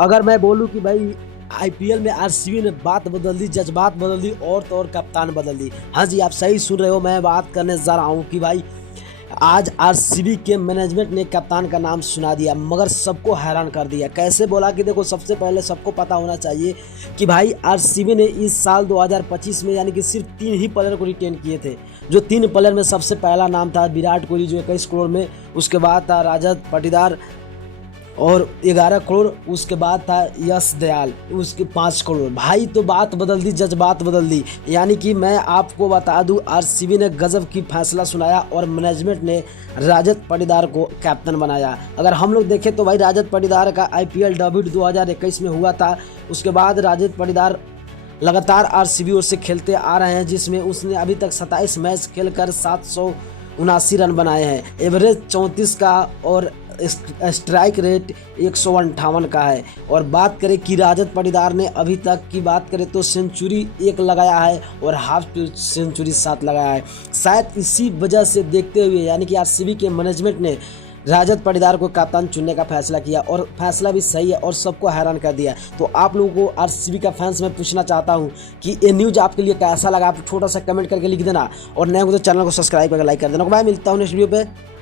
अगर मैं बोलूं कि भाई आईपीएल में आरसीबी ने बात बदल दी, जज्बात बदल दी और तो और कप्तान बदल दी। हाँ जी, आप सही सुन रहे हो, मैं बात करने जा रहा हूँ कि भाई आज आरसीबी के मैनेजमेंट ने कप्तान का नाम सुना दिया, मगर सबको हैरान कर दिया। कैसे बोला कि देखो, सबसे पहले सबको पता होना चाहिए कि भाई आरसीबी ने इस साल 2025 में यानी कि सिर्फ 3 ही प्लेयर को रिटेन किए थे। जो 3 प्लेयर में सबसे पहला नाम था विराट कोहली जो 21 करोड़ में, उसके बाद था रजत पाटीदार और 11 करोड़, उसके बाद था यश दयाल उसके 5 करोड़। भाई तो बात बदल दी, जज्बात बदल दी। यानी कि मैं आपको बता दूं, आरसीबी ने गजब की फैसला सुनाया और मैनेजमेंट ने रजत पाटीदार को कैप्टन बनाया। अगर हम लोग देखें तो भाई रजत पाटीदार का आईपीएल डेब्यू 2021 में हुआ था। उसके बाद रजत पाटीदार लगातार आरसीबी ओर से खेलते आ रहे हैं, जिसमें उसने अभी तक 27 मैच खेलकर 779 रन बनाए हैं, एवरेज 34 का और स्ट्राइक रेट 158 का है। और बात करें कि रजत पाटीदार ने अभी तक की बात करें तो सेंचुरी 1 लगाया है और हाफ सेंचुरी 7 लगाया है। शायद इसी वजह से देखते हुए यानी कि आरसीबी के मैनेजमेंट ने रजत पाटीदार को कप्तान चुनने का फैसला किया और फैसला भी सही है और सबको हैरान कर दिया। तो आप लोगों को आरसीबी का फैंस मैं पूछना चाहता हूं कि ये न्यूज़ आपके लिए कैसा लगा, आप छोटा सा कमेंट करके लिख देना और नए हो तो चैनल को सब्सक्राइब करके लाइक कर देना। मैं मिलता हूं नेक्स्ट वीडियो पे।